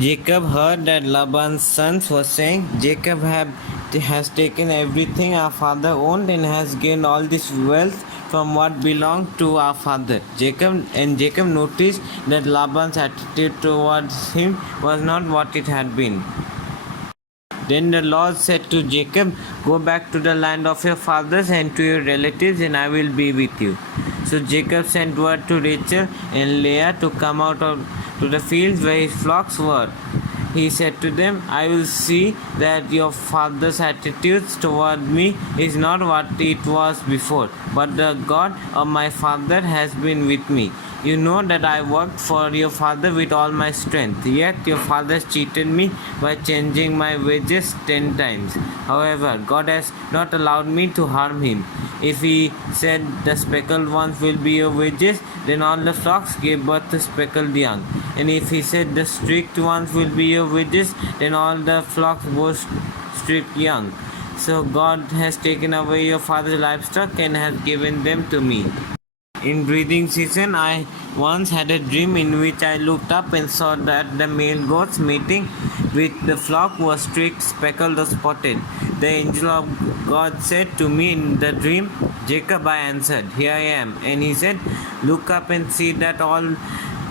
Jacob heard that Laban's sons were saying, Jacob has taken everything our father owned and has gained all this wealth from what belonged to our father. Jacob noticed that Laban's attitude towards him was not what it had been. Then the Lord said to Jacob, Go back to the land of your fathers and to your relatives, and I will be with you. So Jacob sent word to Rachel and Leah to come out to the fields where his flocks were. He said to them, I will see that your father's attitude toward me is not what it was before, but the God of my father has been with me. You know that I worked for your father with all my strength, yet your father cheated me by changing my wages 10 times. However, God has not allowed me to harm him. If he said the speckled ones will be your wages, then all the flocks gave birth to speckled young. And if he said the streaked ones will be your wages, then all the flocks bore streaked young. So God has taken away your father's livestock and has given them to me. In breeding season, I once had a dream in which I looked up and saw that the male goats mating with the flock was streaked, speckled, or spotted. The angel of God said to me in the dream, Jacob, I answered, Here I am. And he said, Look up and see that all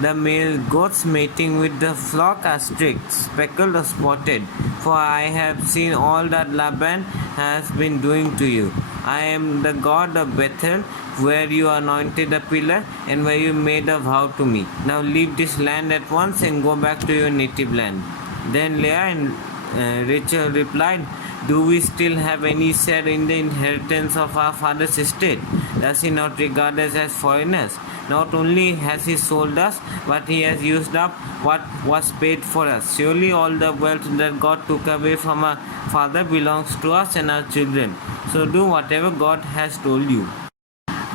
the male goats mating with the flock are streaked, speckled, or spotted. For I have seen all that Laban has been doing to you. I am the God of Bethel, where you anointed a pillar and where you made a vow to me. Now leave this land at once and go back to your native land. Then Leah and Rachel replied, Do we still have any share in the inheritance of our father's estate? Does he not regard us as foreigners? Not only has he sold us, but he has used up what was paid for us. Surely all the wealth that God took away from our father belongs to us and our children. So do whatever God has told you.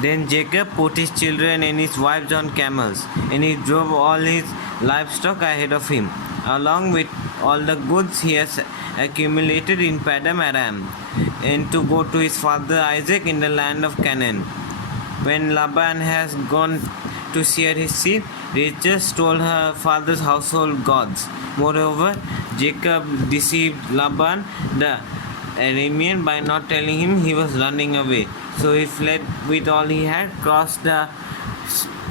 Then Jacob put his children and his wives on camels, and he drove all his livestock ahead of him, along with all the goods he has accumulated in Padam Aram, and to go to his father Isaac in the land of Canaan. When Laban has gone to shear his sheep, Rachel stole her father's household gods. Moreover, Jacob deceived Laban the Aramean by not telling him he was running away. So he fled with all he had, crossed the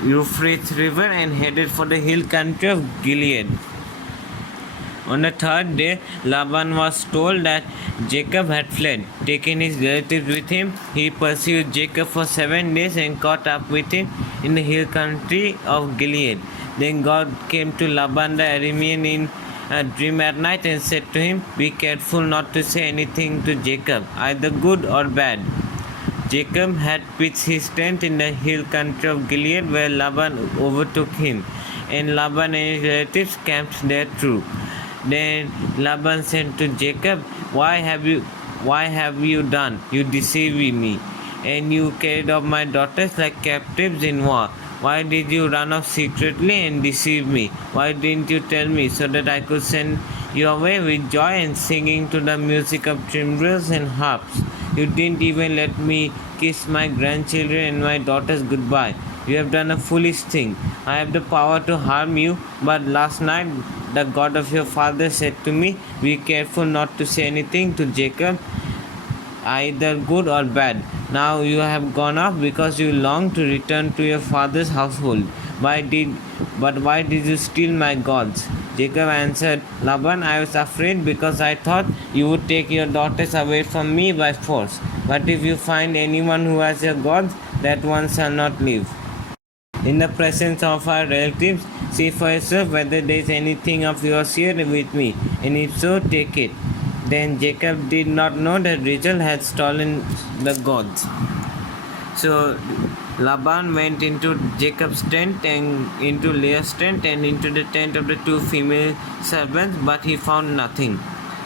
Euphrates River, and headed for the hill country of Gilead. On the third day, Laban was told that Jacob had fled. Taking his relatives with him, he pursued Jacob for 7 days and caught up with him in the hill country of Gilead. Then God came to Laban the Aramean in a dream at night and said to him, Be careful not to say anything to Jacob, either good or bad. Jacob had pitched his tent in the hill country of Gilead, where Laban overtook him, and Laban and his relatives camped there too. Then Laban said to Jacob, Why have you done? You deceived me, and you carried off my daughters like captives in war. Why did you run off secretly and deceive me? Why didn't you tell me so that I could send you away with joy and singing to the music of timbrels and harps? You didn't even let me kiss my grandchildren and my daughters goodbye. You have done a foolish thing. I have the power to harm you, but last night the God of your father said to me, Be careful not to say anything to Jacob, either good or bad. Now you have gone off because you long to return to your father's household. But why did you steal my gods? Jacob answered Laban, I was afraid because I thought you would take your daughters away from me by force. But if you find anyone who has your gods, that one shall not live. In the presence of our relatives, see for yourself whether there is anything of yours here with me, and if so, take it. Then Jacob did not know that Rachel had stolen the gods. So Laban went into Jacob's tent and into Leah's tent and into the tent of the two female servants, but he found nothing.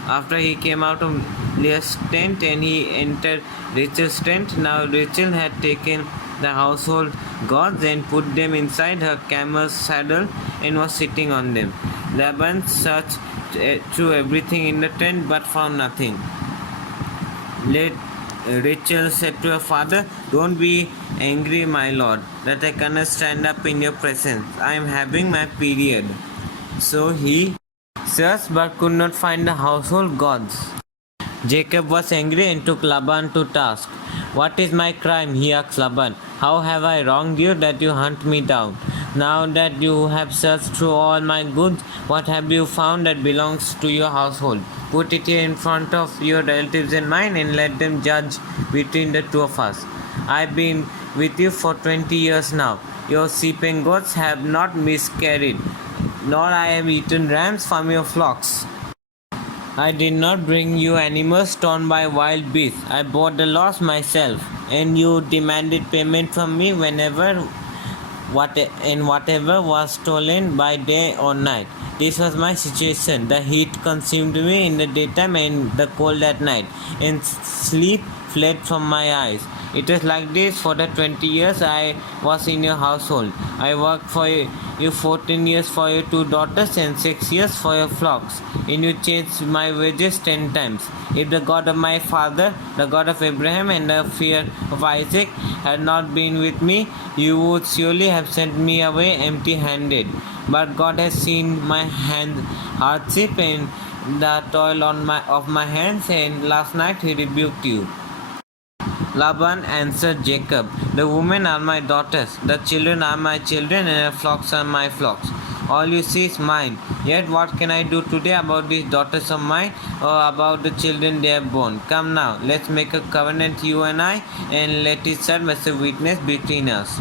After he came out of Leah's tent and he entered Rachel's tent, now Rachel had taken the household gods and put them inside her camel's saddle and was sitting on them. Laban searched through everything in the tent but found nothing. Rachel said to her father, Don't be angry, my lord, that I cannot stand up in your presence. I am having my period. So he searched but could not find the household gods. Jacob was angry and took Laban to task. What is my crime? He asked Laban. How have I wronged you that you hunt me down? Now that you have searched through all my goods, what have you found that belongs to your household? Put it here in front of your relatives and mine and let them judge between the two of us. I've been with you for 20 years now. Your sheep and goats have not miscarried, nor I have eaten rams from your flocks. I did not bring you animals torn by wild beasts. I bought the loss myself, and you demanded payment from me whatever was stolen by day or night. This was my situation. The heat consumed me in the daytime and the cold at night, and sleep fled from my eyes. It was like this for the 20 years I was in your household. I worked for you 14 years for your 2 daughters and 6 years for your flocks, and you changed my wages 10 times. If the God of my father, the God of Abraham and the fear of Isaac had not been with me, you would surely have sent me away empty-handed. But God has seen my hardship and the toil of my hands, and last night he rebuked you. Laban answered Jacob, the women are my daughters, the children are my children, and the flocks are my flocks. All you see is mine. Yet what can I do today about these daughters of mine, or about the children they have borne? Come now, let's make a covenant, you and I, and let it serve as a witness between us.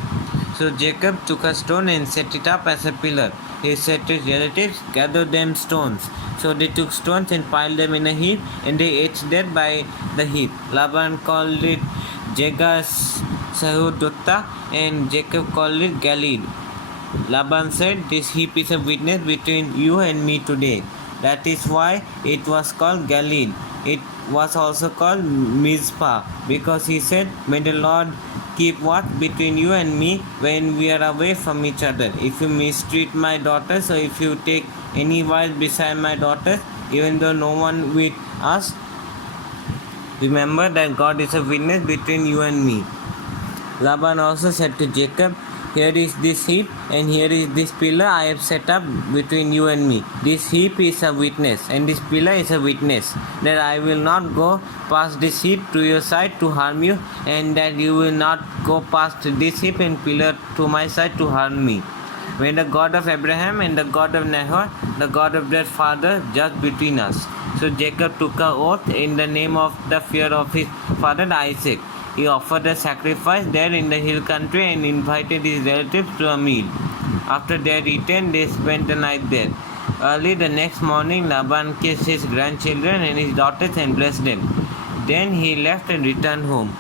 So Jacob took a stone and set it up as a pillar. He said to his relatives, gather them stones. So they took stones and piled them in a heap, and they ate there by the heap. Laban called it Jegar Sahudutta, and Jacob called it Galeed. Laban said, this heap is a witness between you and me today. That is why it was called Galeed. It was also called Mizpah, because he said, may the Lord keep watch between you and me when we are away from each other. If you mistreat my daughters, or if you take any wife beside my daughters, even though no one with us, remember that God is a witness between you and me. Laban also said to Jacob, here is this heap, and here is this pillar I have set up between you and me. This heap is a witness, and this pillar is a witness, that I will not go past this heap to your side to harm you, and that you will not go past this heap and pillar to my side to harm me. When the God of Abraham and the God of Nahor, the God of their father, judged between us. So Jacob took an oath in the name of the fear of his father Isaac. He offered a sacrifice there in the hill country and invited his relatives to a meal. After they had eaten, they spent the night there. Early the next morning, Laban kissed his grandchildren and his daughters and blessed them. Then he left and returned home.